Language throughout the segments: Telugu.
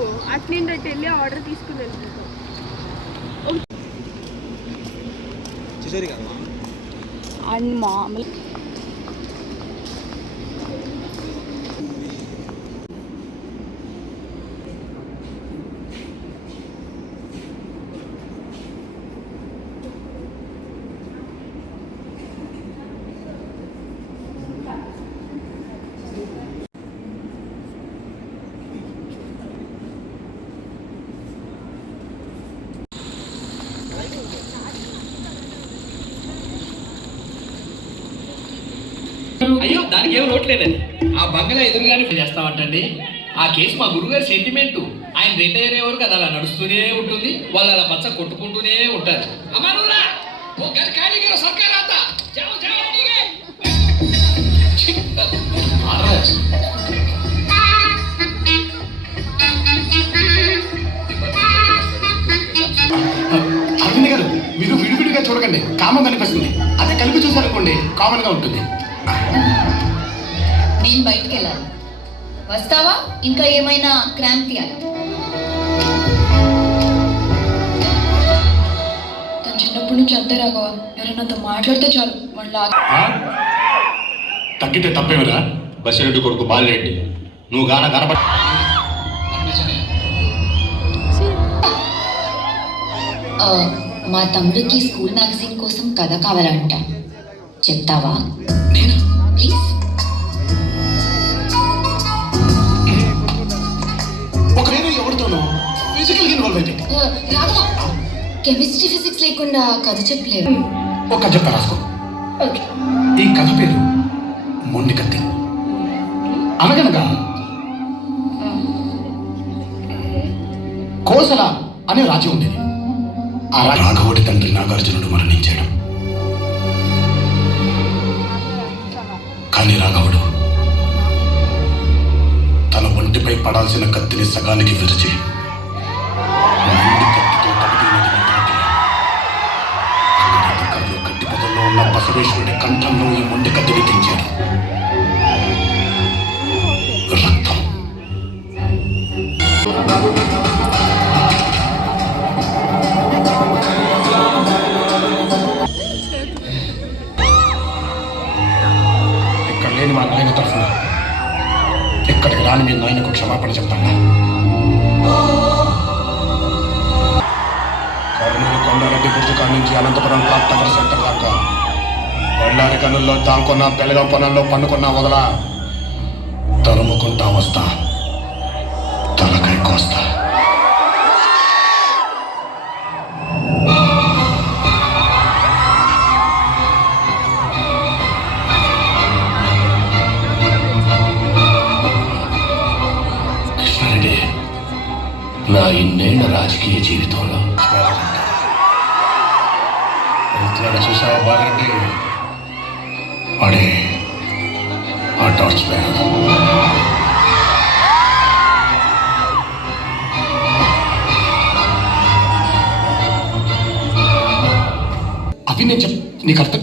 అనుకో అట్లా వెళ్ళి ఆర్డర్ తీసుకుని వెళ్ళిపోతాం. అండ్ మామూలు అయ్యో దానికి ఏం లోట్లేదండి. ఆ బంగ్లా ఎదురుగానే చేస్తామంటండి. ఆ కేసు మా గురుగారి సెంటిమెంట్. ఆయన రిటైర్ అయ్యే వరకు అది అలా నడుస్తూనే ఉంటుంది. వాళ్ళు అలా పచ్చ కొట్టుకుంటూనే ఉంటారు. అరవింద్ గారు, మీరు విడివిడిగా చూడకండి, కామన్ కనిపిస్తుంది. అదే కలిపి చూసారనుకోండి, కామన్ గా ఉంటుంది. నేను బయటికి వెళ్ళాలి, వస్తావా? ఇంకా ఏమైనా క్రాంప్ తీయాలి? తను చిన్నప్పటి నుంచి అంతే రాఘవ, ఎవరైనాతో మాట్లాడితే చాలు వాళ్ళ తగ్గితే తప్పేమిరా? బసిరెడ్డి కొడుకు బాలిరెడ్డి, నువ్వు కనపడ. మా తమ్ముడికి స్కూల్ మ్యాగజైన్ కోసం కథ కావాలంట, చెప్తావా? నేను ప్లీజ్. ఒకవేళ ఎవరితోనూ ఫిజికల్ ఇన్వాల్వ్ అయితే రాఘవ, కెమిస్ట్రీ ఫిజిక్స్ లేకుండా కథ చెప్పలేవు. ఒక కథ చెప్తా, రాసుకో. ఈ కథ పేరు మొండి కత్తి. అనగనగా కోసల అనే రాజ్యం ఉండేది. ఆ రాఘవుడి తండ్రి నాగార్జునుడు మరణించాడు. కానీ రాఘవుడు తన ఒంటిపై పడాల్సిన కత్తిని సగానికి విరిచి కత్తితో తడిపి నదిని దాటి గడ్డి పొదల్లో ఉన్న బసవేశ్వరుడి కంఠంలో ఈ మొండి కత్తిని తెంచాడు. రక్తం. ఇక్కడ లేని మా నాయన తరఫున ఇక్కడికి రాని మీ నాయనకు క్షమాపణ చెప్తాను. కర్నూలు కొండారెడ్డి పుస్తకాల నుంచి అనంతపురం క్లాక్ టవర్ సెంటర్ దాకా బళ్ళారి కన్నుల్లో దాంకున్న బెలగం పొలంలో పండుకున్న వదల తరుముకుంటా వస్తా, తలకై కోస్తా. కృష్ణారెడ్డి, నా ఇన్నేళ్ల రాజకీయ జీవితంలో చూసావా బాలరెడ్డి? వాడే ఆ టార్చ్ బ్యానర్. అవి నేను నీకు అర్థం.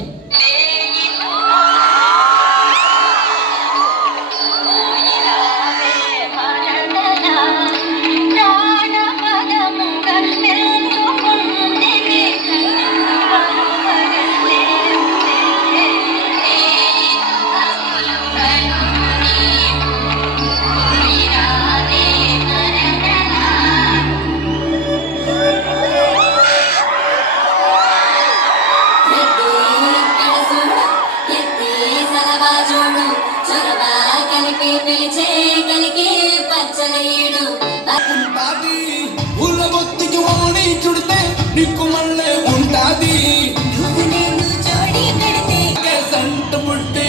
నీకు మళ్ళీ ఉంటాది సంట ముట్టి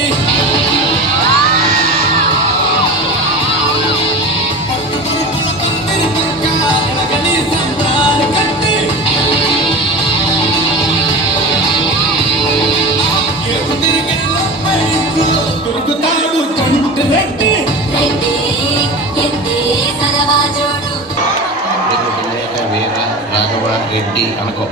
దొరుకుతాడు చంటి రెడ్డి. రాఘవ రెడ్డి అనుకో.